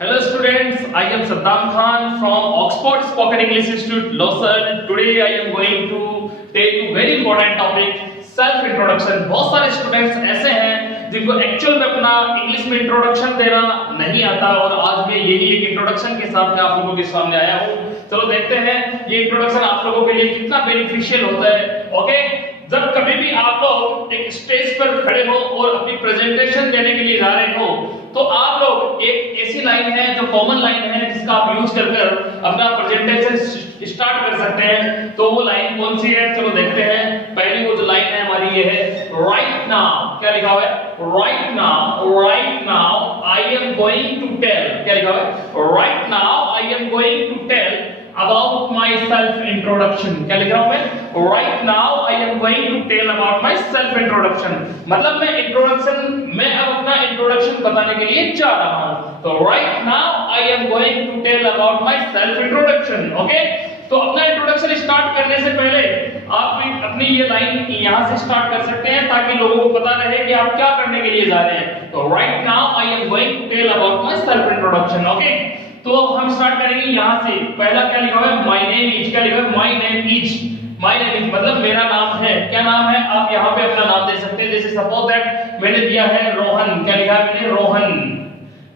Hello students, I am Saddam Khan from Oxford Spoken English Institute, Lausanne. Today I am going to tell you very important topic, self introduction. बहुत सारे students ऐसे हैं जिनको actual में अपना English में introduction देना नहीं आता और आज मैं यही एक इंट्रोडक्शन के साथ में आप लोगों के सामने आया हूँ। चलो देखते हैं ये इंट्रोडक्शन आप लोगों के लिए कितना बेनिफिशियल होता है। ओके, जब कभी भी आप लोग एक स्टेज पर खड़े हो और अपनी प्रेजेंटेशन देने के लिए जा रहे हो तो आप लोग एक ऐसी लाइन है जो कॉमन लाइन है जिसका आप यूज कर अपना प्रेजेंटेशन स्टार्ट कर सकते हैं। तो वो लाइन कौन सी है, चलो देखते हैं। पहली वो जो लाइन है हमारी ये है राइट नाउ। क्या लिखा हुआ है? Right now I am going to tell. क्या लिखा हुआ है? Right now I am going to tell about my self introduction। क्या लिख रहा हूं मैं? Right now I am going to tell about my self introduction। मतलब मैं अब अपना इंट्रोडक्शन बताने के लिए जा रहा हूं। तो right now I am going to tell about my self introduction। Okay, तो अपना इंट्रोडक्शन स्टार्ट करने से पहले आप अपनी ये लाइन यहां से स्टार्ट कर सकते हैं ताकि लोगों को पता रहे कि आप क्या करने के लिए जा रहे हैं। तो right now I am going to tell about my self introduction। Okay, तो हम स्टार्ट करेंगे यहां से। पहला क्या लिखा हुआ है? My name is. क्या लिखा है? माय नेम इज मतलब मेरा नाम है। क्या नाम है? आप यहां पे अपना नाम दे सकते हैं। जैसे सपोज दैट मैंने दिया है रोहन। क्या लिखा है मैंने? रोहन।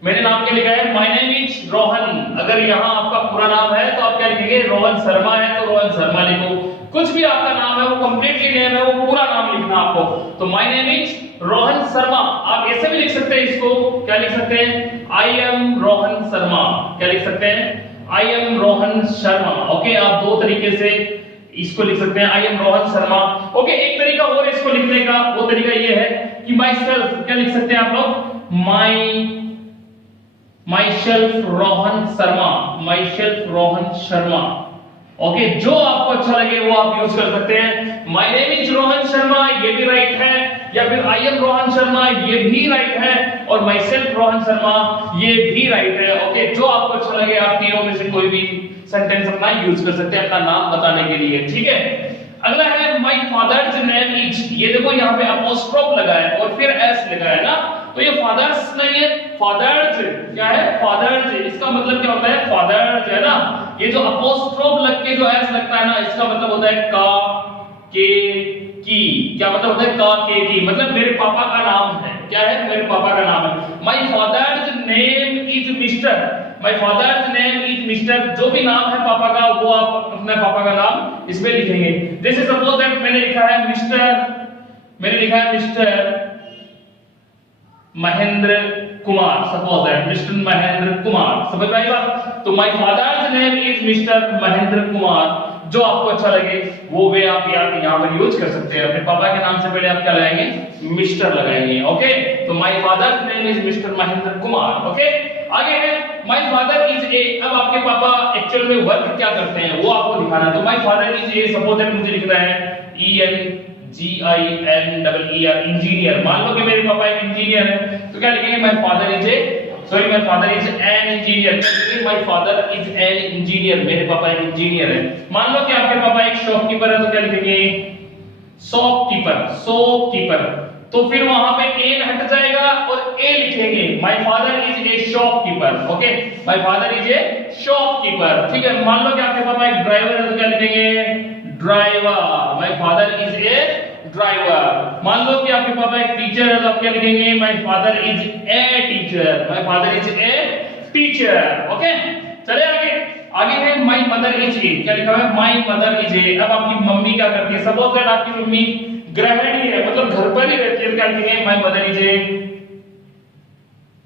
मैंने नाम क्या लिखा है? My name is Rohan. अगर यहां आपका पूरा नाम है तो आप क्या लिखेंगे? रोहन शर्मा है तो रोहन शर्मा लिखो। कुछ भी आपका नाम है वो कंप्लीटली नेम है, वो पूरा नाम लिखना आपको। तो my name is Rohan Sharma. आप ऐसे भी लिख सकते हैं इसको। क्या लिख सकते हैं? आई एम रोहन शर्मा। क्या लिख सकते हैं? आई एम रोहन शर्मा। ओके, आप दो तरीके से इसको लिख सकते हैं, आई एम रोहन शर्मा। ओके, एक तरीका और इसको लिखने का, वो तरीका ये है कि माई सेल्फ। क्या लिख सकते हैं आप लोग? My self Rohan Sharma. Myself Rohan Sharma. Okay, जो आपको अच्छा लगे वो आप यूज कर सकते हैं। My name is Rohan Sharma, ये भी राइट है, या फिर आई एम रोहन शर्मा, ये भी राइट है, और माय सेल्फ रोहन शर्मा, ये भी राइट है। ओके, जो आपको अच्छा लगे आप तीनों में से कोई भी सेंटेंस अपना यूज कर सकते हैं अपना नाम बताने के लिए। ठीक है, अगला है माय फादर्स नेम इज। ये देखो यहाँ पे अपोस्ट्रोफ लगा है और फिर एस लगा है ना, तो ये फादर्स नहीं है, फादर्स। क्या है? फादर्स। इसका मतलब क्या होता है? फादर्स है ना। ये जो अपोस्ट्रोफ लग के जो एस लगता है ना, इसका मतलब होता है का, के, की। क्या मतलब होता है? का, के, की। मतलब मेरे पापा का नाम है। क्या है? मेरे पापा का नाम है। My father's name is mister. My father's name is mister. जो भी नाम है पापा का वो आप अपने पापा का नाम इसमें लिखेंगे। जैसे सपोज दैट मैंने लिखा है mister Mahendra Kumar. Suppose that mister Mahendra Kumar. समझ में आई बात? तो my father's name is mister Mahendra Kumar. जो आपको अच्छा लगे वो वे आप यहाँ पर यूज कर सकते हैं। अपने पापा के नाम से पहले आप क्या लगाएंगे? मिस्टर लगाएंगे। ओके, तो my father's name is mister Mahendra Kumar. Okay, आगे है माय फादर इज ए। अब आपके पापा एक्चुअल में वर्क क्या करते हैं वो आपको दिखाना है। तो my father is a, suppose that मुझे लिखना है ENGINER, इंजीनियर। मान लो कि मेरे पापा एक इंजीनियर है तो क्या लिखेंगे? My father is an engineer. My father is an engineer, मेरे पापा एक इंजीनियर है। मान लो कि आपके पापा एक शॉपकीपर है तो क्या लिखेंगे? शॉपकीपर। तो फिर वहां पे एन हट जाएगा और ए लिखेंगे। My father is a shopkeeper. Okay, my father is a shopkeeper. ठीक है, मान लो कि आपके पापा एक ड्राइवर है तो क्या लिखेंगे? Driver. My father is a driver. मान लो कि आपके पापा एक टीचर है तो आप क्या लिखेंगे? My father is a teacher. My father is a teacher. Okay, चले आगे है माय मदर इज ए। क्या लिखा है? My mother is a. अब आपकी मम्मी क्या करती है? सपोज दैट आपकी मम्मी गृहिणी है, मतलब घर पर ही रहती है, क्या लिखेंगे? My mother is a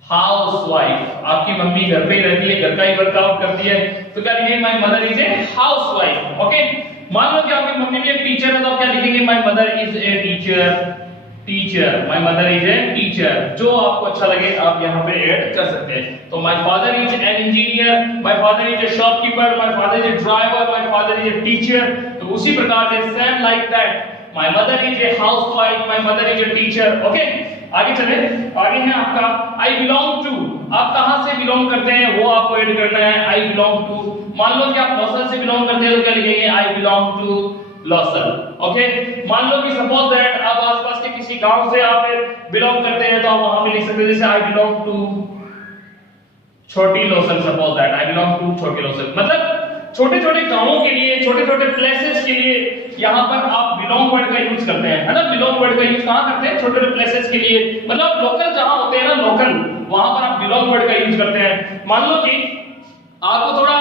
housewife. आपकी मम्मी घर पे ही रहती है, घर का ही वर्कआउट करती है, तो क्या लिखेंगे? My mother is a housewife. Okay, मान लो कि आपकी मम्मी भी एक टीचर है तो आप क्या लिखेंगे? My mother is a teacher. My mother is a teacher. जो आपको अच्छा लगे आप यहाँ पे ऐड कर सकते हैं। तो my father is an engineer, my father is a shopkeeper, my father is a driver, my father is a teacher. तो उसी प्रकार से same like that my mother is a housewife, my mother is a teacher. Okay, आगे चले। आगे है आपका आई belong to. आप कहां से बिलोंग करते हैं वो आपको ऐड करना है। I belong to. मान लो कि आप लॉसल से बिलोंग करते हैं तो क्या लिखेंगे? I belong to Losal. Okay, मान लो कि सपोज दैट आप आसपास के किसी गांव से आप बिलोंग करते हैं तो आप वहां पे लिख सकते हैं जैसे आई बिलोंग टू छोटी Losal, suppose that I belong to छोटी लोसल, मतलब छोटे छोटे गांवों के लिए, छोटे छोटे प्लेसेस के लिए यहाँ पर आप बिलोंग वर्ड का यूज करते हैं, है ना। बिलोंग वर्ड का यूज कहाँ करते हैं? छोटे छोटे प्लेसेस के लिए, मतलब लोकल जहाँ होते हैं ना, लोकल, वहां पर आप बिलोंग वर्ड का यूज करते हैं। मान लो कि आपको थोड़ा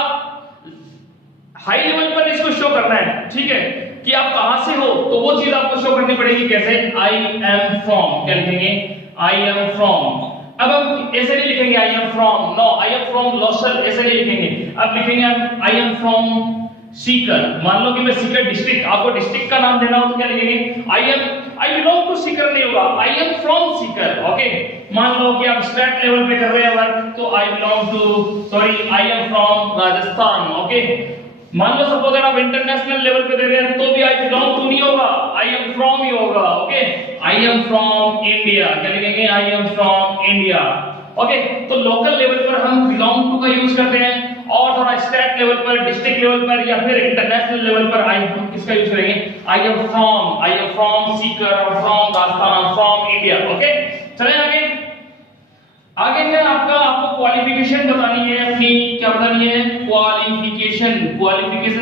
हाई लेवल पर इसको शो करना है, ठीक है, कि आप कहां से हो, तो वो चीज आपको शो करनी पड़ेगी। कैसे? आई एम फ्रॉम, क्या लिखेंगे? I am from. अब हम ऐसे नहीं लिखेंगे I am from, no, I am from Losal, ऐसे नहीं लिखेंगे। अब लिखेंगे आई एम फ्रॉम सीकर। मान लो कि मैं सीकर डिस्ट्रिक्ट, आपको डिस्ट्रिक्ट का नाम देना हो तो क्या लिखेंगे? आई बिलोंग टू सीकर नहीं होगा, आई एम फ्रॉम सीकर। ओके, मान लो कि आप स्टेट लेवल पे कर रहे हैं वर्क, तो I belong to, sorry, I am from Rajasthan. Okay, मान लो सपोज आप इंटरनेशनल लेवल पे दे रहे हैं तो भी आई बिलोंग टू नहीं होगा, आई एम फ्रॉम ही होगा। Okay, I am from India, क्या लिखेंगे? I am from India. Okay, तो लोकल लेवल पर हम बिलोंग टू का यूज करते हैं, और थोड़ा स्टेट लेवल पर, डिस्ट्रिक्ट लेवल पर या फिर इंटरनेशनल लेवल पर हम किसका यूज करेंगे? आई am from Sikar, from Rajasthan, from India. Okay, चलें आगे। आगे है आपको क्वालिफिकेशन बतानी है अपनी, क्या बतानी है? क्वालिफिकेशन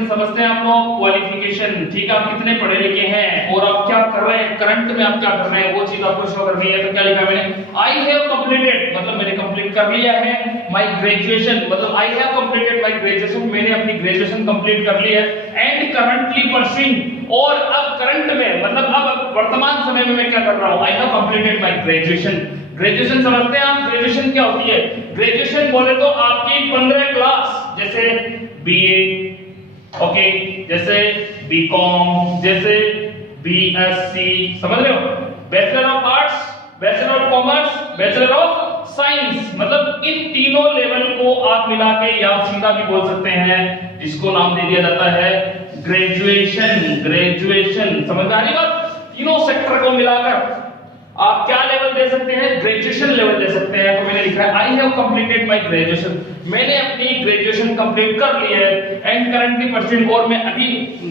समझते हैं आप लोग? क्वालिफिकेशन, ठीक है, आप कितने पढ़े लिखे हैं और आप क्या कर रहे हैं, करंट में आप क्या कर रहे हैं, वो चीज आपको शो करनी है। तो क्या लिखा मैंने? आई हैव कंप्लीटेड, मतलब मैंने कंप्लीट कर लिया है। माय ग्रेजुएशन, मतलब आई हैव कंप्लीटेड माय ग्रेजुएशन, मैंने अपनी ग्रेजुएशन कंप्लीट कर ली है। एंड करंटली परस्यूइंग, और अब करंट में, मतलब अब वर्तमान समय में मैं क्या कर रहा हूं? आई have completed my graduation. Graduation समझते हैं आप? ग्रेजुएशन क्या होती है? ग्रेजुएशन बोले तो आपकी 15 क्लास, जैसे बीए, ओके, जैसे बीकॉम, जैसे बीएससी, समझ रहे हो? Bachelor of arts, bachelor of commerce, bachelor of science, मतलब इन तीनों लेवल को आप मिला के या सीधा भी बोल सकते हैं, जिसको नाम दे दिया जाता है ग्रेजुएशन। ग्रेजुएशन समझ में आ रही बात? तीनों सेक्टर को मिलाकर आप क्या लेवल दे सकते हैं? ग्रेजुएशन लेवल दे सकते हैं। तो मैंने लिखा है आई हैव कंप्लीटेड माय ग्रेजुएशन, मैंने अपनी ग्रेजुएशन कंप्लीट कर ली है। एंड करंटली परस्यूइंग, और मैं अभी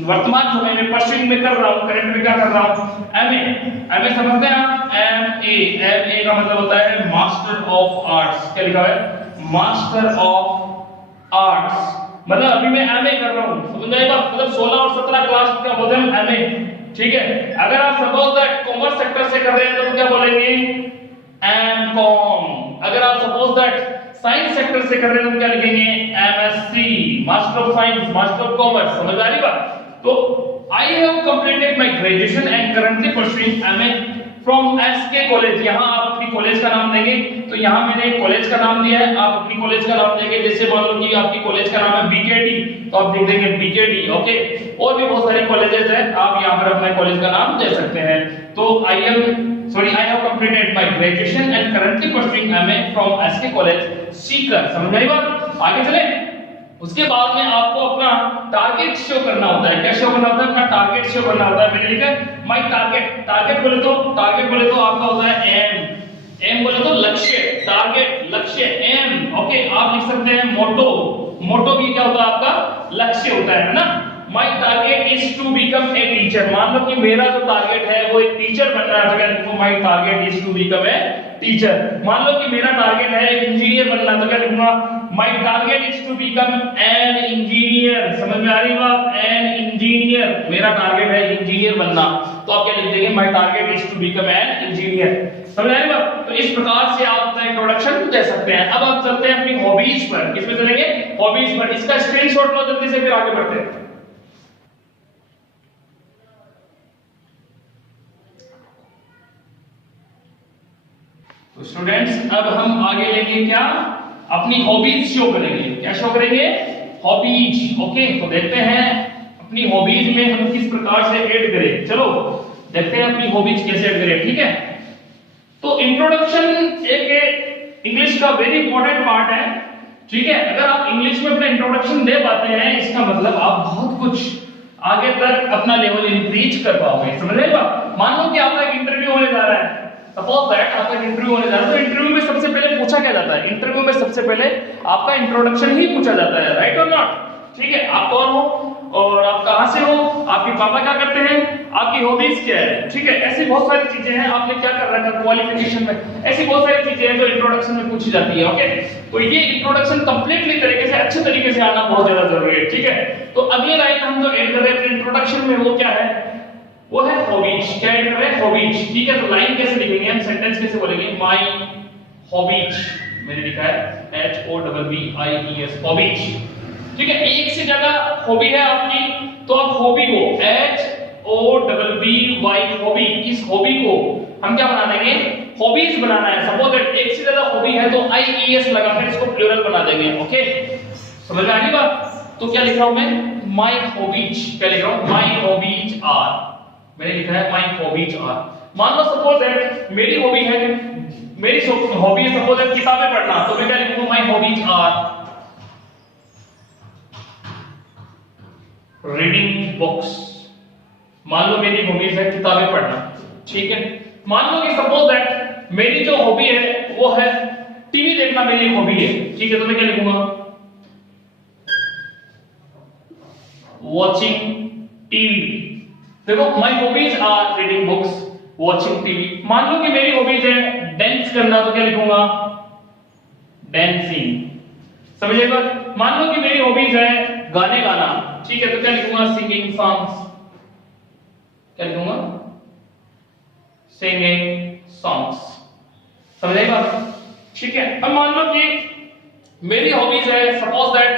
वर्तमान समय में परस्यूइंग में कर रहा हूं, करंट में क्या कर रहा हूं? एमए। एमए समझते हैं आप? एमए का मतलब होता है मास्टर ऑफ आर्ट्स। क्या लिखा है? मास्टर ऑफ आर्ट्स, मतलब अभी मैं एमए कर रहा हूं, समझ आएगा? मतलब 16 और 17 क्लास का बोलते हैं एमए, ठीक है। अगर आप सपोज दैट कॉमर्स सेक्टर से कर रहे हैं तो क्या बोलेंगे? एमकॉम। अगर आप सपोज दैट साइंस सेक्टर से कर रहे हैं तो क्या लिखेंगे? MSc, master of science, master of commerce. समझ आ रही बात? तो I have completed my graduation and currently pursuing MA from SK college. यहां आप अपनी कॉलेज का नाम देंगे, तो यहां मैंने कॉलेज का नाम दिया है, आप अपनी कॉलेज का नाम देंगे। जैसे मान लो कि आपकी कॉलेज का नाम है बीकेडी, तो आप लिख देंगे बीकेडी। ओके, और भी बहुत सारे कॉलेजेस हैं, आप यहां पर अपने कॉलेज का नाम दे सकते हैं। तो I have completed my graduation and currently pursuing MA from SK college Sikar. समझ आई बात? आगे चले। उसके बाद में आपको अपना टारगेट शो करना होता है। क्या शो करना होता है? अपना टारगेट शो करना होता है। मैंने लिखा है माय टारगेट। टारगेट बोले तो आपका होता है एम। एम बोले तो लक्ष्य, टारगेट लक्ष्य, एम। ओके, आप लिख सकते हैं मोटो। मोटो भी क्या होता है? आपका लक्ष्य होता है ना। My target is to become a teacher. मान लो कि मेरा जो टारगेट है वो एक टीचर बनना है, तो क्या लिखूं? My target is to become a teacher. मान लो कि मेरा टारगेट है एक इंजीनियर बनना, तो क्या लिखूंगा? My target is to become an engineer. समझ में आ रही बात? एन इंजीनियर, मेरा टारगेट है इंजीनियर बनना, तो आप क्या लिख देंगे? My target is to become an engineer. समझ आ रही बात? तो इस प्रकार से आप अपना इंट्रोडक्शन दे सकते हैं। अब आप चलते हैं अपनी हॉबीज पर। किसमें चलेंगे? हॉबीज पर। इसका स्क्रीनशॉट लो जल्दी से, फिर आगे बढ़ते हैं। तो स्टूडेंट्स, अब हम आगे लेंगे क्या? अपनी हॉबीज शो करेंगे। क्या शो करेंगे? हॉबीज। ओके, तो देखते हैं अपनी हॉबीज में हम किस प्रकार से ऐड करें। चलो देखते हैं अपनी हॉबीज कैसे ऐड करें, ठीक है। तो इंट्रोडक्शन एक इंग्लिश का वेरी इंपॉर्टेंट पार्ट है, ठीक है। अगर आप इंग्लिश में अपना इंट्रोडक्शन दे पाते हैं, इसका मतलब आप बहुत कुछ आगे तक अपना लेवल इंक्रीज कर पाओगे। समझ रहे हो? मान लो कि आपका एक इंटरव्यू होने जा रहा है, सपोज दैट आपका इंटरव्यू होने जा रहा है, तो इंटरव्यू में सबसे पहले पूछा क्या जाता है? इंटरव्यू में सबसे पहले आपका इंट्रोडक्शन ही पूछा जाता है, राइट और नॉट? ठीक है, आप कौन हो और आप कहां से हो, आपके पापा क्या करते हैं, आपकी हॉबीज क्या है, ठीक है। ऐसी बहुत सारी चीजें हैं, आपने क्या कर रखा है क्वालिफिकेशन में, ऐसी बहुत सारी चीजें हैं जो इंट्रोडक्शन में पूछी जाती है। ओके, तो ये इंट्रोडक्शन कंप्लीटली तरीके से अच्छे तरीके से आना बहुत ज्यादा जरूरी है, ठीक है। तो अगली लाइन हम जो ऐड कर रहे हैं इंट्रोडक्शन में वो क्या है, वो है हॉबीज। क्या ऐड कर रहे हैं, हॉबीज, ठीक है। तो लाइन कैसे लिखेंगे हम, सेंटेंस कैसे बोलेंगे, माय हॉबीज, मैंने लिखा है HOBBIES हॉबीज, ठीक है। एक से ज्यादा हॉबी है आपकी तो आप हॉबी को HOBBY हॉबी, इस हॉबी को हम क्या बना देंगे, हॉबीज बनाना है। सपोज दैट एक से ज्यादा हॉबी है तो IES लगाकर इसको प्लूरल बना देंगे। ओके, समझ में आ गई बात। तो क्या लिख रहा हूं मैं, माय हॉबीज, क्या लिख रहा हूं, माय हॉबीज आर, मैंने लिखा है माय हॉबीज आर। मान लो सपोज दैट मेरी हॉबी है, मेरी हॉबी है सपोज दैट किताबें पढ़ना, तो मैं क्या लिखूंगा, my hobbies are reading books. मान लो मेरी हॉबीज है किताबें पढ़ना, ठीक है। मान लो कि सपोज दैट मेरी जो हॉबी है वो है टीवी देखना, मेरी हॉबी है, ठीक है। तो मैं क्या लिखूंगा, वॉचिंग टीवी। देखो my hobbies are reading books, watching TV. मान लो कि मेरी हॉबीज है डांस करना, तो क्या लिखूंगा, डांसिंग, समझिएगा। मान लो कि मेरी हॉबीज है गाने गाना, ठीक है। तो क्या लिखूंगा, सिंगिंग सॉन्ग्स, क्या लिखूंगा, सिंगिंग सॉन्ग्स, समझिएगा, ठीक है। अब मान लो कि मेरी हॉबीज है सपोज दैट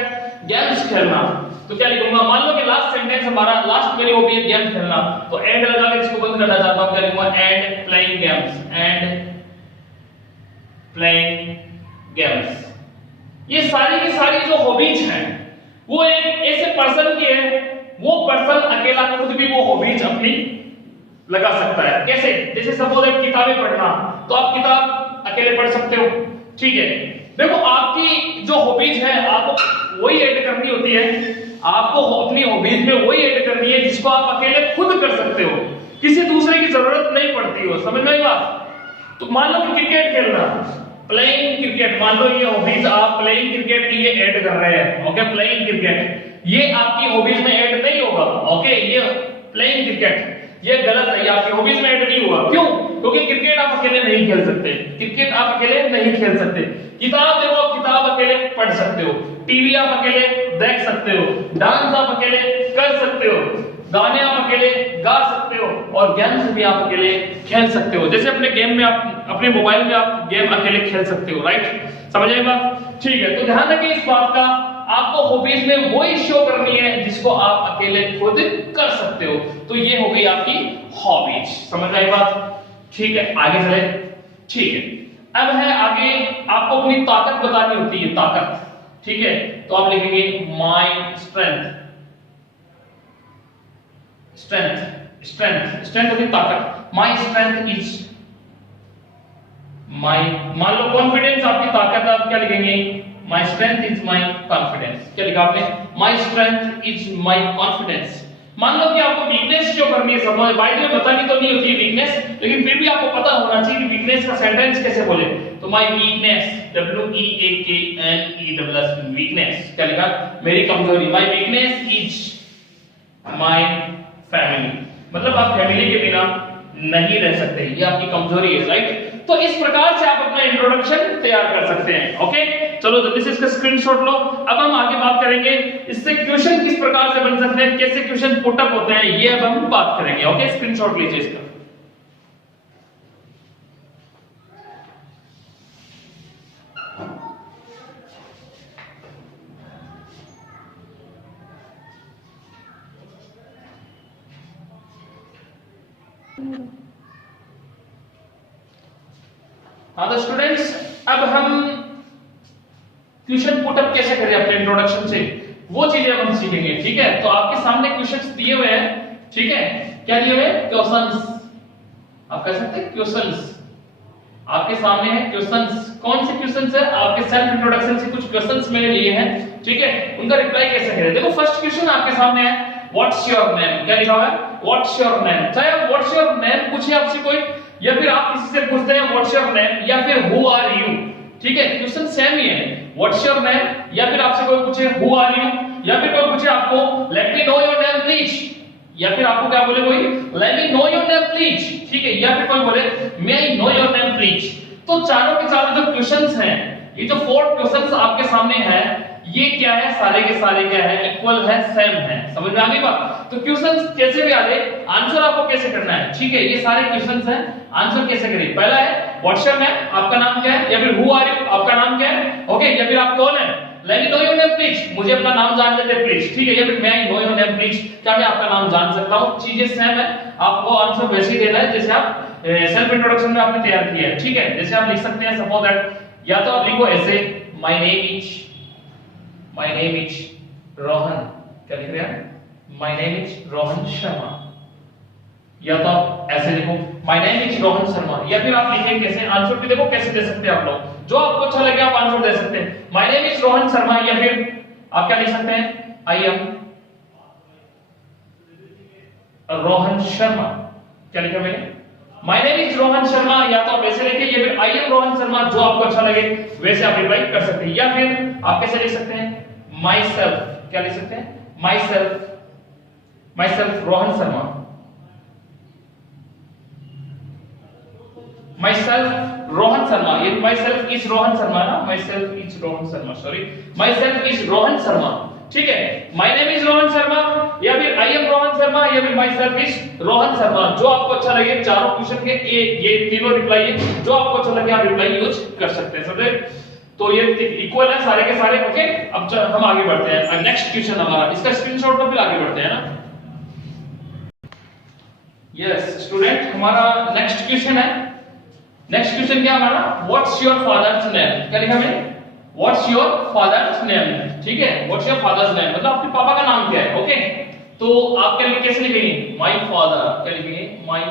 गेम्स खेलना, तो क्या लिखूंगा, मान लो कि लास्ट सेंटेंस हमारा, लास्ट मेरी हॉबी है गेम खेलना, तो एंड लगाकर इसको बंद करना चाहता हूं, क्या लिखूंगा, and playing games, and playing games. ये सारी की सारी जो हॉबीज हैं वो एक ऐसे पर्सन की है, वो पर्सन अकेला खुद भी वो हॉबीज अपनी लगा सकता है। कैसे, जैसे सपोज एक किताबें पढ़ना, तो आप किताब अकेले पढ़ सकते हो, ठीक है। देखो आपकी जो हॉबीज है आपको वही ऐड करनी होती है, आपको अपनी हॉबीज में वही ऐड करनी है जिसको आप अकेले खुद कर सकते हो, किसी दूसरे की जरूरत नहीं पड़ती हो, समझ में आई बात। तो मान लो कि क्रिकेट खेलना, प्लेइंग क्रिकेट, मान लो ये हॉबीज आप प्लेइंग क्रिकेट ये ऐड कर रहे हैं, ओके। प्लेइंग क्रिकेट ये आपकी हॉबीज में ऐड नहीं होगा, ओके। ये प्लेइंग क्रिकेट ये गलत है, ये आपकी हॉबीज में ऐड नहीं हुआ। क्यों, क्योंकि क्रिकेट आप अकेले नहीं खेल सकते, क्रिकेट आप अकेले नहीं खेल सकते। किताब देखो, आप किताब अकेले पढ़ सकते हो, टीवी आप अकेले देख सकते हो, डांस आप अकेले कर सकते हो, गाने आप अकेले गा सकते हो, और गेम्स भी आप अकेले खेल सकते हो। जैसे अपने गेम में आप अपने मोबाइल में आप गेम अकेले खेल सकते हो, राइट, समझ आई बात, ठीक है। तो ध्यान रखिए इस बात का, आपको हॉबीज में वही शो करनी है जिसको आप अकेले खुद कर सकते हो। तो ये हो गई आपकी हॉबीज, समझ आई बात, ठीक है। आगे चले, ठीक है। अब है आगे, आपको अपनी ताकत बतानी होती है, ताकत, ठीक है। तो आप लिखेंगे my strength, strength, strength, strength होती ताकत, माय स्ट्रेंथ इज माय, मान लो कॉन्फिडेंस आपकी ताकत, आप क्या लिखेंगे, my strength is my confidence. क्या लिखा आपने, my strength is my confidence. मान लो कि आपको वीकनेस शो करनी है, समझ बाय द वे बतानी तो नहीं होती है वीकनेस, लेकिन फिर भी आपको पता होना चाहिए कि वीकनेस का सेंटेंस कैसे बोले। तो माय वीकनेस, WEAKNESS, वीकनेस, क्या लिखा, मेरी कमजोरी, my weakness is my family, मतलब आप फैमिली के बिना नहीं रह सकते, ये आपकी कमजोरी है, राइट। तो इस प्रकार से आप अपना इंट्रोडक्शन तैयार कर सकते हैं, ओके। चलो जल्दी से इसका स्क्रीनशॉट लो। अब हम आगे बात करेंगे इससे क्वेश्चन किस प्रकार से बन सकते हैं, कैसे क्वेश्चन पुट अप होते हैं, ये अब हम बात करेंगे, ओके। स्क्रीनशॉट लीजिए इसका। हाँ तो स्टूडेंट्स, अब हम क्वेश्चन पुट अप कैसे करें अपने इंट्रोडक्शन से, वो चीजें हम सीखेंगे, ठीक है। तो आपके सामने क्वेश्चंस दिए हुए हैं, ठीक है। क्या दिए हुए हैं, क्वेश्चंस, आप कह सकते हैं क्वेश्चंस, आपके सामने है क्वेश्चंस। कौन से क्वेश्चंस है, आपके सेल्फ इंट्रोडक्शन से कुछ क्वेश्चंस मैंने लिए हैं, ठीक है। उनका रिप्लाई कैसे करें, देखो फर्स्ट क्वेश्चन आपके सामने है, व्हाट्स योर नेम, क्या लिखा हुआ है, व्हाट्स योर नेम। चाहे आप व्हाट्स योर नेम पूछे आपसे कोई, या फिर आप किसी से पूछते हैं व्हाट्स योर नेम, या फिर हु आर यू, ठीक है, क्वेश्चन सेम ही है, व्हाट्स योर नेम, या फिर आपसे कोई पूछे हु आर यू, या फिर कोई पूछे आपको let me know your name please, या फिर आपको क्या बोले कोई let me know your name please, ठीक है, या फिर कोई बोले may I know your name please. तो चारों के चारों जो क्वेश्चंस हैं, ये जो 4 क्वेश्चंस आपके सामने हैं, ये क्या है, सारे के सारे क्या है, इक्वल है, सेम है। समझ में आ गई बात? तो क्वेश्चंस कैसे भी आ जाए, आंसर आपको कैसे करना है, ठीक है, ये सारे क्वेश्चंस हैं, आंसर कैसे करें। पहला है व्हाट्स योर नेम, आपका नाम क्या है, या फिर हु आर यू, आपका नाम क्या है, ओके, या फिर आप कौन है, late me know your name please, मुझे अपना नाम जान लेते प्लीज, ठीक है, या फिर मैं नो योर नेम प्लीज, क्या मैं आपका नाम जान सकता हूं। चीजें सेम है, आपको आंसर वैसे ही देना है जैसे आप सेल्फ इंट्रोडक्शन में आपने तैयार किया है, ठीक है। जैसे आप लिख सकते हैं सपोज दैट, या तो आप लिखो ऐसे माय नेम इज रोहन, क्या लिख रहे हैं, my name is Rohan Sharma, या तो आप ऐसे लिखो my name is Rohan Sharma, या फिर आप लिखें कैसे, आंसर भी देखो कैसे दे सकते हैं आप लोग, जो आपको अच्छा लगे आप आंसर दे सकते हैं, my name is Rohan Sharma, या फिर आप क्या लिख सकते हैं, आई एम रोहन शर्मा, क्या लिखा मैंने, my name is Rohan Sharma, या तो आप ऐसे लिखें, या फिर आई एम रोहन शर्मा, जो आपको अच्छा लगे वैसे आप रिप्लाई कर सकते हैं, या फिर आप कैसे लिख सकते हैं, माई सेल्फ, क्या लिख सकते हैं, myself Rohan Sharma, myself Rohan Sharma, ये myself is Rohan Sharma ना, myself is Rohan Sharma, sorry, myself is Rohan Sharma, ठीक है, my name is Rohan Sharma, या फिर आई एम रोहन शर्मा, या फिर myself is Rohan Sharma, जो आपको अच्छा लगे। चारों क्वेश्चन के ये तीनों रिप्लाई है, जो आपको अच्छा लगे आप रिप्लाई यूज कर सकते हैं, समझे? तो ये इक्वल है सारे के सारे, ओके। अब हम आगे बढ़ते हैं, नेक्स्ट क्वेश्चन हमारा, इसका स्क्रीनशॉट तो फिर आगे बढ़ते हैं ना। यस स्टूडेंट, हमारा नेक्स्ट क्वेश्चन है, नेक्स्ट क्वेश्चन क्या हमारा, व्हाट्स योर फादर्स नेम, क्या लिखा मैंने, व्हाट्स योर फादर्स नेम, ठीक है, व्हाट्स योर फादर्स नेम मतलब आपके पापा का नाम क्या है, ओके। तो आप क्या कैसे लिखेंगे, माय फादर, क्या लिखेंगे, my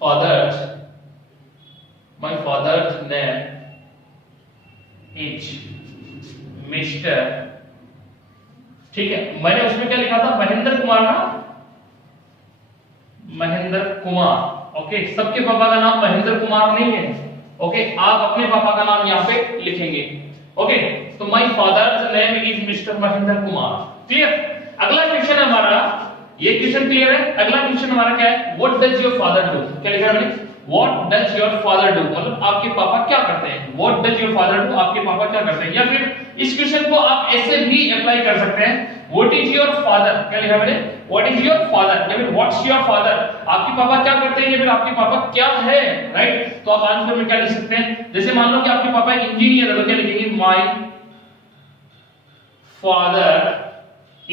father's name is mister, ठीक है, मैंने उसमें क्या लिखा था, महेंद्र कुमार ना, महेंद्र कुमार, ओके, सबके पापा का नाम महेंद्र कुमार नहीं है, ओके, आप अपने पापा का नाम यहाँ पे लिखेंगे, ओके। तो my father's name is mister Mahendra Kumar, clear. अगला क्वेश्चन है हमारा, ये क्वेश्चन क्लियर है। अगला क्वेश्चन हमारा क्या है, what does your father do, क्या लिखा है मैंने, what does your father do मतलब आपके पापा क्या करते हैं, what does your father do, आपके पापा क्या करते हैं। या फिर इस क्वेश्चन को आप ऐसे भी अप्लाई कर सकते हैं, व्हाट इज योर फादर, क्या लिखा मैंने, व्हाट इज योर फादर, या फिर व्हाट्स योर फादर, आपके पापा क्या करते हैं, या फिर आपके पापा क्या है, राइट। तो आप आंसर में क्या लिख सकते हैं, जैसे मान लो कि आपके पापा इंजीनियर है, तो क्या लिखेंगे, my father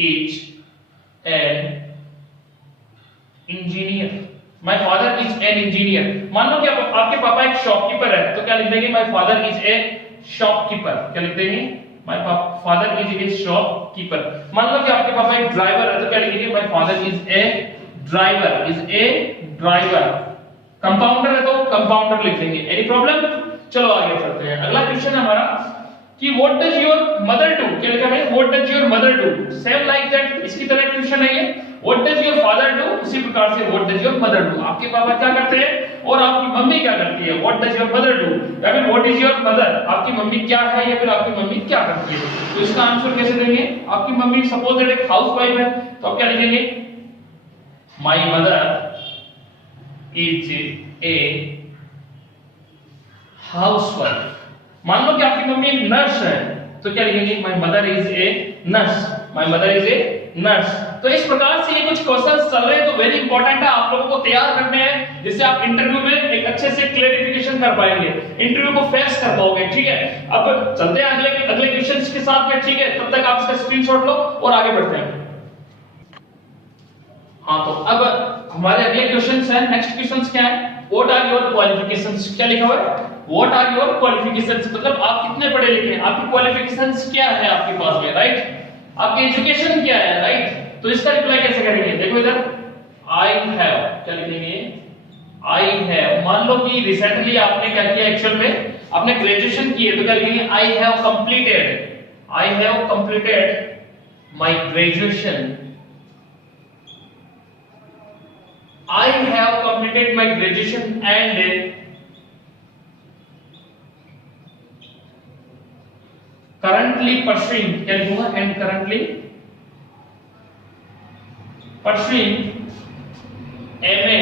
is an engineer, my father is an engineer. मान लो कि आपके पापा एक शॉपकीपर है, तो क्या लिख देंगे, my father is a shopkeeper, क्या लिख देंगे, my father is a shopkeeper. मान लो कि आपके पापा एक ड्राइवर है, तो क्या लिखेंगे, my father is a driver, compounder है तो कंपाउंडर लिख देंगे, एनी प्रॉब्लम। चलो आगे चलते हैं। अगला क्वेश्चन है हमारा कि what does your mother do, क्या लिखा है, what does your mother do, same like that, इसकी तरह क्वेश्चन है ये, what does your father do, उसी प्रकार से what does your mother do, आपके पापा क्या करते हैं और आपकी मम्मी क्या करती है, what does your mother do, या फिर व्हाट इज योर मदर, आपकी मम्मी क्या है या फिर आपकी मम्मी क्या करती है। तो इसका आंसर कैसे देंगे, आपकी मम्मी सपोज दैट एक हाउसवाइफ है, तो आप क्या लिखेंगे, my mother is a housewife. मान लो कि आपकी मम्मी एक नर्स है, तो क्या लिखेंगे, my mother is a nurse, my mother is a nurse. तो इस प्रकार से ये कुछ क्वेश्चंस चल रहे हैं, तो वेरी इंपॉर्टेंट है, आप लोगों को तैयार करने हैं, जिससे आप इंटरव्यू में एक अच्छे से क्लैरिफिकेशन कर पाएंगे, इंटरव्यू को फेस कर पाओगे, ठीक है। अब चलते हैं अगले क्वेश्चंस के साथ में, ठीक है, तब तक आप इसका स्क्रीनशॉट लो और आगे बढ़ते हैं। हाँ, तो अब हमारे अगले क्वेश्चंस हैं, नेक्स्ट क्वेश्चंस क्या है, व्हाट आर योर क्वालिफिकेशंस, क्या लिखा हुआ है, व्हाट आर योर क्वालिफिकेशंस मतलब आप कितने पढ़े लिखे हैं, आपकी क्वालिफिकेशंस क्या है आपके पास में, राइट, आपकी एजुकेशन क्या है, राइट। तो इसका रिप्लाई कैसे करेंगे, देखो इधर, आई हैव, क्या लिखेंगे, आई हैव। मान लो कि रिसेंटली आपने क्या किया, एक्चुअल में आपने ग्रेजुएशन की है, तो क्या लिखेंगे, I have completed my graduation, I have completed my graduation and currently pursuing, क्या लिखूंगा, and currently pursuing MA,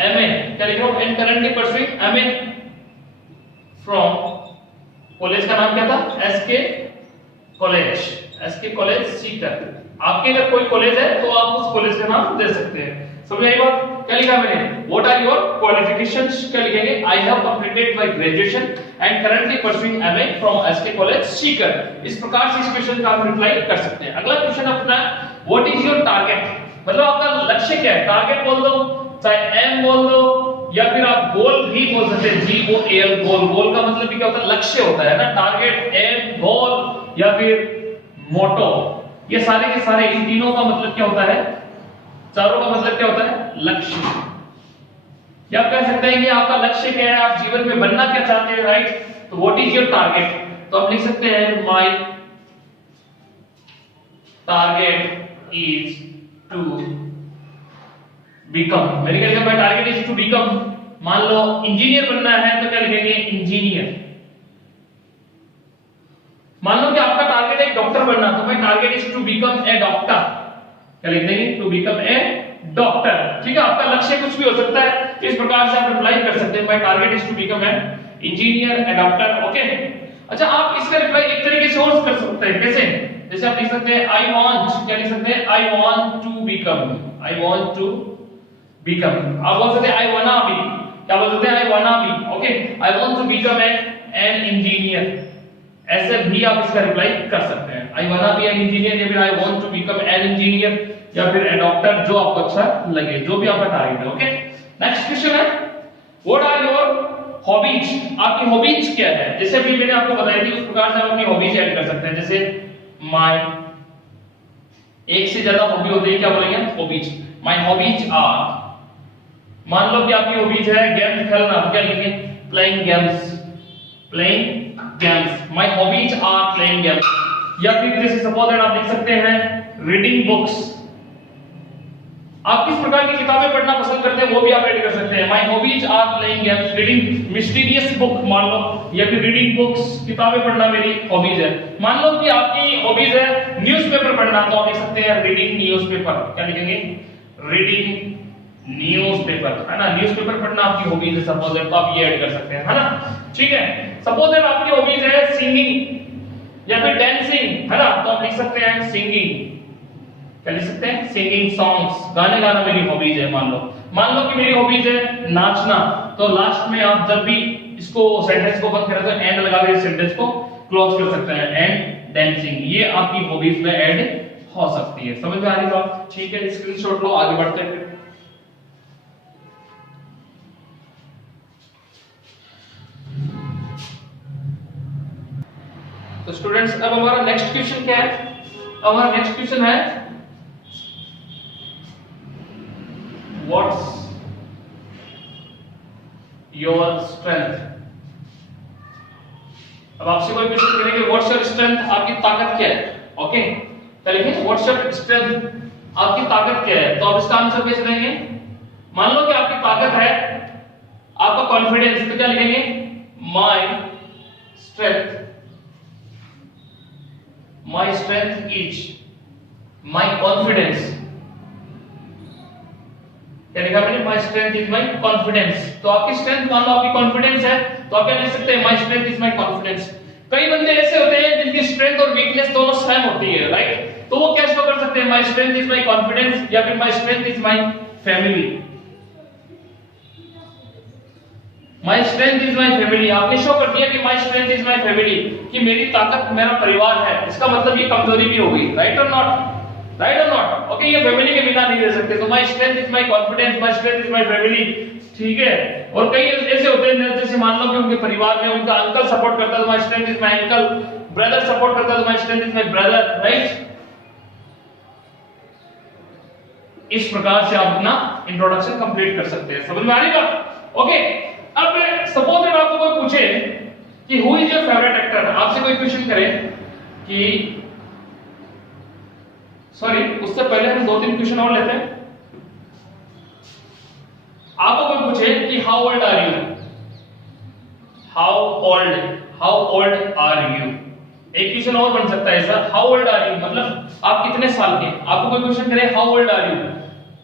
MA क्या लिख रहा हूं, and currently pursuing MA from, college का नाम क्या था, SK college, SK college Sikar. आपके अगर कोई कॉलेज है तो आप उस कॉलेज का नाम दे सकते हैं। समझ आई बात? क्या लिखा मैंने, व्हाट आर योर क्वालिफिकेशंस, क्या लिखेंगे, I have completed my graduation and currently pursuing MA from SK college Sikar. इस प्रकार से इस क्वेश्चन का आप रिप्लाई कर सकते हैं। अगला क्वेश्चन अपना, व्हाट इज योर टारगेट, मतलब आपका लक्ष्य क्या है, टारगेट बोल दो, चाहे एम बोल दो, या फिर आप गोल भी बोल सकते हैं, जी ओ एल, गोल। गोल का मतलब भी क्या होता है, लक्ष्य होता है ना, टारगेट, एम, गोल या फिर मोटो, ये सारे के सारे इन तीनों का मतलब क्या होता है, चारों का मतलब क्या होता है, लक्ष्य। या आप कह सकते हैं कि आपका लक्ष्य क्या है, आप जीवन में बनना क्या चाहते हैं, राइट। तो व्हाट इज योर टारगेट, तो आप लिख सकते हैं my target is to become, मैंने क्या लिखा, my target is to become, मान लो इंजीनियर बनना है तो क्या लिखेंगे, इंजीनियर। मान लो कि आपका टारगेट है डॉक्टर बनना, तो my target is to become a doctor, क्या लिख देंगे, टू बिकम ए डॉक्टर। ठीक है, आपका लक्ष्य कुछ भी हो सकता है, इस प्रकार से आप रिप्लाई कर सकते हैं, my target is to become a engineer, a doctor. Okay, अच्छा आप इसका रिप्लाई एक तरीके से और कर सकते हैं, कैसे, जैसे आप लिख सकते हैं आई वांट, क्या लिख सकते हैं, I want to become, I want to become. आप बोल सकते हैं आई वाना बी, क्या बोल सकते हैं, I wanna be. Okay, I want to become an engineer, ऐसे भी आप इसका रिप्लाई कर सकते हैं, I wanna B N engineer, या फिर I want to become an engineer, या फिर ए डॉक्टर, जो आपको अच्छा लगे, जो भी आपका टारगेट है। ओके, नेक्स्ट क्वेश्चन है, व्हाट आर योर हॉबीज, आपकी हॉबीज क्या है, जैसे भी मैंने आपको बताई थी उस प्रकार से आप अपनी हॉबीज ऐड कर सकते हैं। जैसे माय, एक से ज्यादा हॉबी होती है, क्या बोलेंगे, हॉबीज। माय हॉबीज आर, मान लो कि आपकी हॉबीज है गेम्स खेलना, क्या लिखेंगे, playing games, playing games, my hobbies are playing games. या फिर जैसे सपोज दैट आप लिख सकते हैं रीडिंग बुक्स, आप किस प्रकार की किताबें पढ़ना पसंद करते हैं वो भी आप ऐड कर सकते हैं, my hobbies are playing games, reading mysterious book मान लो, या फिर रीडिंग बुक्स, किताबें पढ़ना मेरी हॉबीज है। मान लो कि आपकी हॉबीज है न्यूज़पेपर पढ़ना, तो आप लिख सकते हैं रीडिंग न्यूज़पेपर, क्या लिखेंगे, रीडिंग न्यूज़पेपर, है ना, न्यूज़पेपर पढ़ना आपकी हॉबीज है सपोज दैट, तो आप ये ऐड कर सकते हैं, है ना। ठीक है, सपोज दैट आपकी हॉबीज है सिंगिंग या फिर डांसिंग, है ना, तो आप लिख सकते हैं सिंगिंग, क्या लिख सकते हैं, सिंगिंग सॉन्ग्स, गाने गाना मेरी हॉबीज है। मान लो कि मेरी हॉबीज है नाचना, तो लास्ट में आप जब भी इसको सेंटेंस को बंद करें तो एंड लगा के सेंटेंस को क्लोज कर सकते हैं, एंड डांसिंग, ये आपकी हॉबीज में ऐड हो सकती है। समझ में आ रही बात? ठीक है, स्क्रीनशॉट लो, आगे बढ़ते हैं। तो स्टूडेंट्स, अब हमारा नेक्स्ट क्वेश्चन क्या है, हमारा नेक्स्ट क्वेश्चन है व्हाट्स योर स्ट्रेंथ। अब आपसे कोई क्वेश्चन करेंगे व्हाट्स योर स्ट्रेंथ, आपकी ताकत क्या है। ओके, चलिए व्हाट्स योर स्ट्रेंथ, आपकी ताकत क्या है, तो आप इसका आंसर कैसे देंगे। मान लो कि आपकी ताकत है आपका कॉन्फिडेंस, तो क्या लिखेंगे, my strength, my strength is my confidence, क्या लिखा मैंने, my strength is my confidence। तो आपकी स्ट्रेंथ मान लो आपकी कॉन्फिडेंस है, तो आप क्या लिख सकते हैं, my strength is my confidence। कई बंदे ऐसे होते हैं जिनकी स्ट्रेंथ और वीकनेस दोनों सेम होती है, राइट, तो वो क्या शो कर सकते हैं, my strength is my confidence या फिर my strength is my family, my strength is my family. आपने शो कर दिया कि my strength is my family, कि मेरी ताकत मेरा परिवार है, इसका मतलब ये कमजोरी भी हो गई, राइट और नॉट, राइट और नॉट। ओके, ये फैमिली के बिना नहीं रह सकते, तो my strength is my confidence, my strength is my family. ठीक है, और कई ऐसे होते हैं जैसे मान लो कि उनके परिवार में उनका अंकल सपोर्ट करता है, तो my strength is my uncle, brother support करता है, तो my strength is my brother, right. इस प्रकार से आप अपना इंट्रोडक्शन कंप्लीट कर सकते हैं। समझ में आ रही बात? ओके, अब सपोज दैट आपको कोई पूछे कि who is your favourite actor, आपसे कोई क्वेश्चन करे कि, सॉरी उससे पहले हम दो तीन क्वेश्चन और लेते हैं। आपको कोई पूछे कि how old are you, how old are you. एक क्वेश्चन और बन सकता है ऐसा, हाउ ओल्ड आर यू मतलब आप कितने साल के। आपको कोई क्वेश्चन करे हाउ ओल्ड आर यू,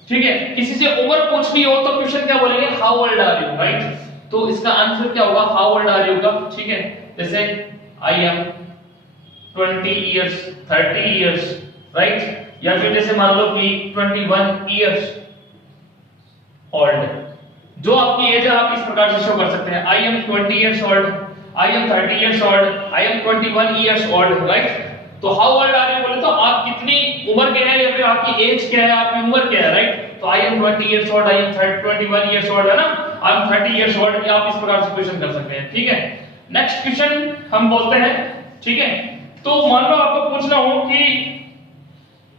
ठीक है, किसी से उम्र पूछनी हो तो क्वेश्चन क्या बोलेंगे, how old are you, right. तो इसका आंसर क्या होगा, हाउ ओल्ड आर यू का, ठीक है। जैसे I am 20 years, 30 years, right. या फिर जैसे मान लो कि 21 इयर्स ओल्ड, जो आपकी एज है आप इस प्रकार से शो कर सकते हैं। I am 20 years old, I am 30 years old, I am 21 years old, right. तो हाउ ओल्ड आर यू बोले तो आप कितनी उम्र के हैं या फिर आपकी एज क्या है, आपकी उम्र क्या है, राइट। तो I am 20 years old, I am 21 years old है ना, आई एम 30 इयर्स ओल्ड, ये आप इस प्रकार से क्वेश्चन कर सकते हैं, ठीक है। नेक्स्ट क्वेश्चन हम बोलते हैं, ठीक है। तो मान लो आपको पूछना हो कि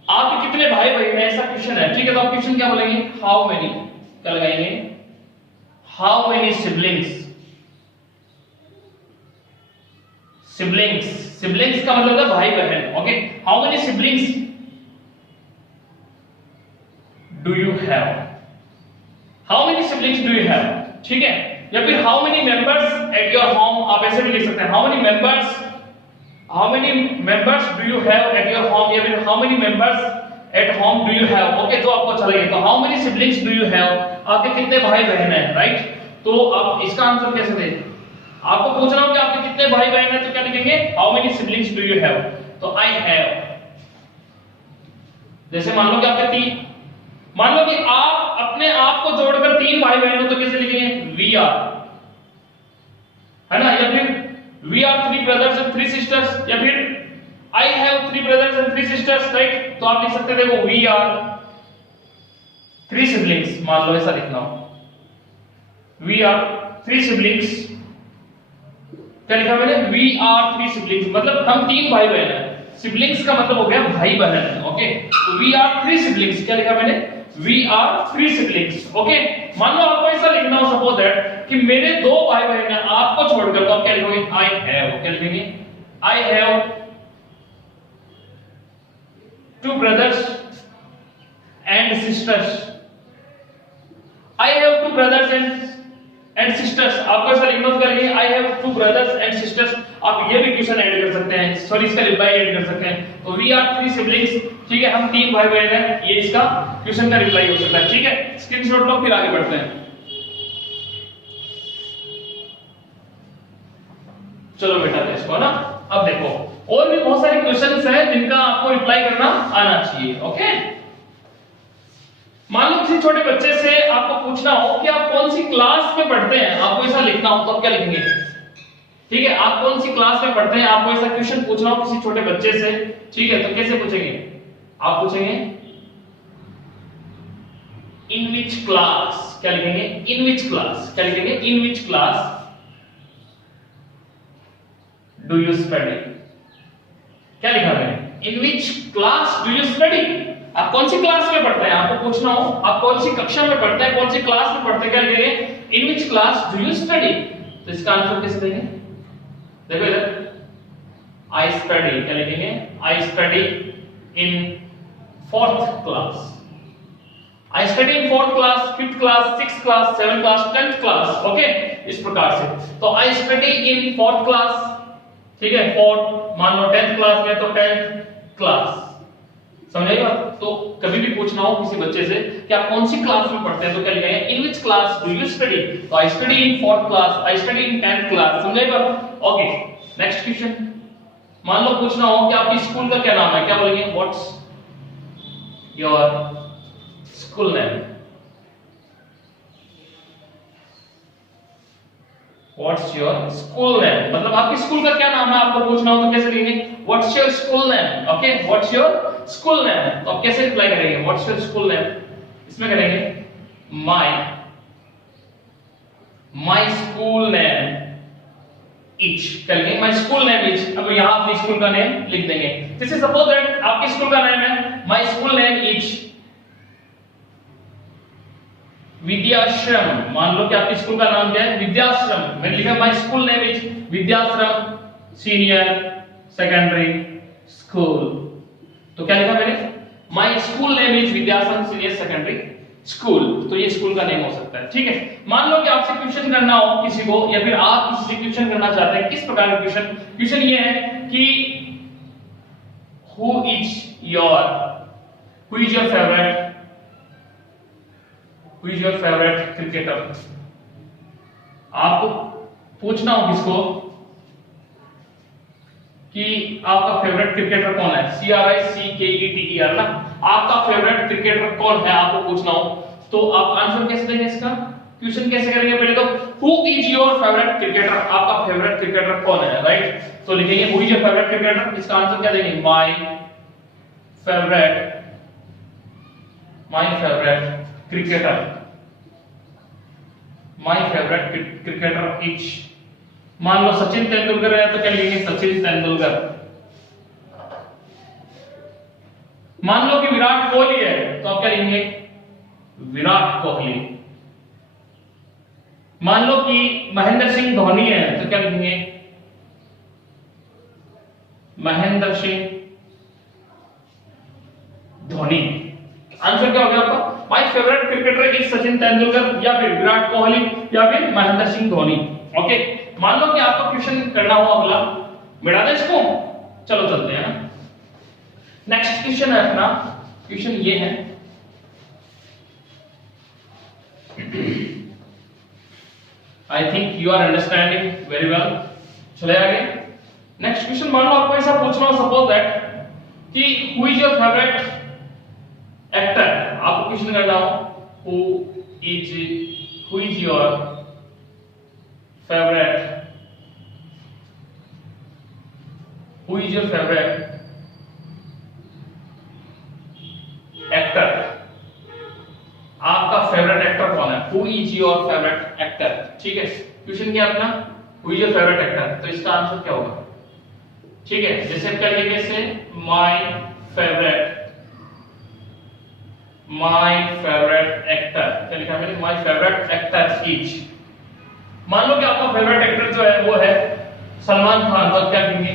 आपके कितने भाई बहन हैं, ऐसा क्वेश्चन है, ठीक है। तो आप क्वेश्चन क्या बोलेंगे, हाउ मेनी, क्या लगाएंगे, हाउ मेनी सिबलिंग्स। सिबलिंग्स का मतलब है भाई बहन, okay. How many siblings do you have, how many siblings do you have, ठीक है। या फिर how many members at your home, आप ऐसे भी लिख सकते हैं, how many members do you have at your home, या फिर how many members at home do you have, okay. जो आपको अच्छा लगे। तो how many siblings do you have, आपके कितने भाई बहन हैं, राइट। तो आप इसका आंसर कैसे दें, आपको पूछना हो कि आपके कितने भाई बहन हैं, तो क्या लिखेंगे, how many siblings do you have. तो आई हैव, जैसे मान लो कि आपके 3, मान लो कि आप अपने आप को जोड़कर 3 भाई बहन हो, तो कैसे लिखेंगे, वी आर, है ना। या फिर we are 3 brothers and 3 sisters, या फिर I have 3 brothers and 3 sisters, right. तो आप लिख सकते थे वो वी आर 3 सिबलिंग्स, मान लो ऐसा लिखना हो, वी आर 3 सिबलिंग्स, क्या लिखा मैंने, वी आर 3 सिबलिंग्स, मतलब हम 3 भाई बहन हैं। सिबलिंग्स का मतलब हो गया भाई बहन, ओके। तो वी आर 3 सिबलिंग्स, क्या लिखा मैंने, वी आर 3 सिबलिंग्स, ओके। मान लो आपको ऐसा लिखना हो, सपोज दैट कि मेरे 2 भाई बहन हैं आपको छोड़कर, तो आप क्या लिखोगे, आई हैव, क्या लिखेंगे, I have 2 brothers and sisters, I have 2 brothers and sisters. आपको ऐसा लिखना होगा कि I have 2 brothers and sisters. आप ये भी क्वेश्चन ऐड कर सकते हैं, सॉरी इसका रिप्लाई ऐड कर सकते हैं। तो वी आर 3 सिबलिंग्स, ठीक है, हम 3 भाई बहन हैं, ये इसका क्वेश्चन का रिप्लाई हो सकता है, ठीक है। स्क्रीनशॉट लो, फिर आगे बढ़ते हैं। चलो बेटा इसको ना, अब देखो और भी बहुत सारे क्वेश्चंस हैं जिनका आपको रिप्लाई करना आना चाहिए, ओके। मान लो किसी छोटे बच्चे से आपको पूछना हो कि आप कौन सी क्लास में पढ़ते हैं, आपको ऐसा लिखना हो, तो आप क्या लिखेंगे, ठीक है। आप कौन सी क्लास में पढ़ते हैं, आपको ऐसा क्वेश्चन पूछना हो किसी छोटे बच्चे से, ठीक है। तो कैसे पूछेंगे, आप पूछेंगे इन विच क्लास, क्या लिखेंगे, इन विच क्लास, क्या लिखेंगे, in which class do you study, क्या लिखा मैंने, in which class do you study. आप कौन सी क्लास में पढ़ते हैं, आपको पूछना हो आप कौन सी कक्षा में पढ़ते हैं, कौन सी क्लास में पढ़ते हैं, क्या लिखेंगे, in which class do you study. तो इसका आंसर कैसे देंगे, देखो इधर, आई स्टडी, क्या लिखेंगे, आई study in 4th class, I study in 4th class, 5th class, 6th class, 7th class, 10th class, okay, इस प्रकार से। तो I study in 4th class, ठीक है, 4th, मान लो 10th क्लास में तो 10th क्लास, समझाइए बात। तो कभी भी पूछना हो किसी बच्चे से कि आप कौन सी क्लास में पढ़ते हैं, तो क्या लिखेंगे, in which class do you study. तो I study in 4th class, I study in 10th class, समझाइए बात, ओके। नेक्स्ट क्वेश्चन, मान लो पूछना हो कि आपकी स्कूल का क्या नाम है, क्या बोलेंगे, what's your school name, what's your school name, मतलब आपकी स्कूल का क्या नाम है, आपको पूछना हो तो कैसे लिखेंगे, what's your school name, okay, what's your school name. तो आप कैसे रिप्लाई करेंगे, व्हाट्स योर स्कूल नेम, इसमें करेंगे माय स्कूल नेम इच, क्या लिखेंगे, माय स्कूल नेम इच। अब यहां अपने स्कूल का नेम लिख देंगे, जैसे सपोज दैट आपके स्कूल का नाम है my school name etch Vidyashram, मान लो कि आपके स्कूल का नाम क्या है, विद्याश्रम, मैंने लिखा my school name is Vidyashram senior secondary school. तो क्या लिखा मैंने, my school name is Vidyashram senior secondary school, तो ये स्कूल का नेम हो सकता है। ठीक है, मान लो कि आपसे क्वेश्चन करना हो किसी को, या फिर आप किसी से क्वेश्चन करना चाहते हैं, किस प्रकार का क्वेश्चन? क्वेश्चन ये है कि who is your favourite cricketer? आपको पूछना हो किसको कि आपका फेवरेट क्रिकेटर कौन है, CRICKETER ना, आपका फेवरेट क्रिकेटर कौन है आपको पूछना हो, तो आप आंसर कैसे देंगे इसका? क्वेश्चन कैसे करेंगे? पहले तो who is your favourite cricketer, आपका फेवरेट क्रिकेटर कौन है, राइट? तो लिखेंगे who is your favourite cricketer, इसका आंसर क्या देंगे? माय फेवरेट क्रिकेटर इज, मान लो सचिन तेंदुलकर है तो क्या लिखेंगे? सचिन तेंदुलकर। मान लो कि विराट कोहली है तो आप क्या लिखेंगे? विराट कोहली। मान लो कि महेंद्र सिंह धोनी है तो क्या लिखेंगे? महेंद्र सिंह धोनी। आंसर क्या हो गया आपका? My favourite cricketer is Sachin Tendulkar, या फिर विराट कोहली, या फिर महेंद्र सिंह धोनी। ओके, मान लो कि आपको क्वेश्चन करना हो अगला, मिटा दे इसको, चलो चलते हैं ना। नेक्स्ट क्वेश्चन है अपना, क्वेश्चन ये है I think you are understanding very well. चले आगे। नेक्स्ट क्वेश्चन, मान लो आपको ऐसा पूछना हो, सपोज दैट कि who is your favourite actor, आपको क्वेश्चन करना हो who is your favourite actor, आपका फेवरेट एक्टर कौन है? Who is your favourite actor. ठीक है, क्वेश्चन क्या अपना? Who is your favourite actor, तो इसका आंसर क्या होगा? ठीक है, जैसे हम क्या लिखेंगे इसे? माय फेवरेट एक्टर, क्या लिखा मैंने? माय फेवरेट एक्टर इज, मान लो कि आपका फेवरेट एक्टर जो है वो है सलमान खान, तो क्या कहेंगे?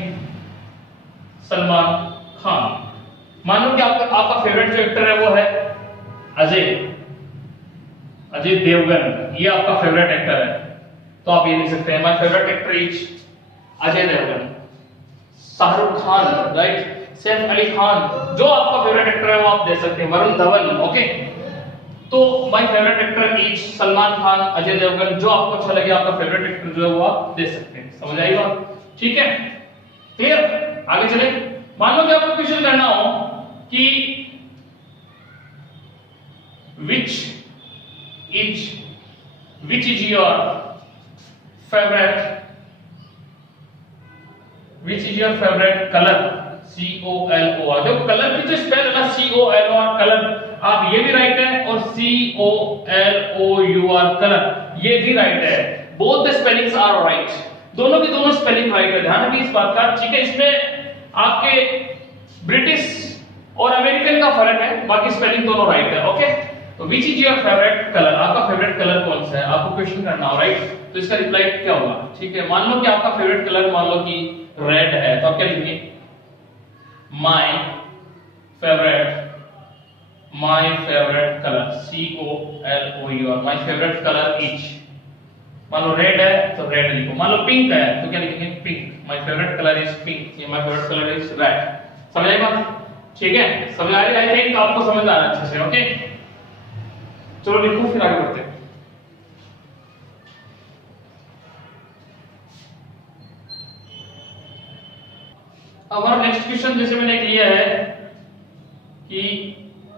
सलमान खान। मान लो कि आपका फेवरेट जो एक्टर है वो है अजय देवगन, ये आपका फेवरेट एक्टर है, तो आप ये लिख सकते हैं my favourite actor is Ajay Devgan. Shahrukh Khan, right? Saif Ali Khan, जो आपका फेवरेट एक्टर है वो आप दे सकते हैं, वरुण धवन। ओके, तो my favourite actor is Salman Khan, Ajay Devgan, जो आपको अच्छा लगे आपका फेवरेट एक्टर जो है वो आप दे सकते हैं। समझ आई बात? ठीक है, क्लियर? आगे चले। मान लो कि आपको क्वेश्चन करना हो कि which is your favorite color, COLOR। देखो कलर की जो स्पेल है ना COLOR, कलर, आप ये भी राइट है, और COLOUR कलर ये भी राइट है। Both the spellings are right, दोनों की दोनों स्पेलिंग राइट है, ध्यान रखिए इस बात का। ठीक है, इसमें आपके ब्रिटिश और अमेरिकन का फर्क है, बाकी स्पेलिंग दोनों राइट है। ओके, तो which is your favourite colour, आपका फेवरेट कलर कौन सा है, आपको क्वेश्चन करना हो, राइट? तो इसका रिप्लाई क्या होगा? ठीक है, मान लो कि आपका फेवरेट कलर मान लो कि रेड है, तो आप क्या लिखेंगे? My favourite colour, COLOUR, my favourite colour is, मान लो रेड है तो रेड लिखो, मान लो पिंक है तो क्या लिखेंगे? Pink, my favourite colour is pink, ये my favourite colour is red. समझ आई बात? ठीक है, समझ आ रही? आई थिंक आपको समझ आ रहा है अच्छे से। ओके, चलो लिखो, फिर आगे बढ़ते हैं। अब हमारा नेक्स्ट क्वेश्चन जैसे मैंने लिया है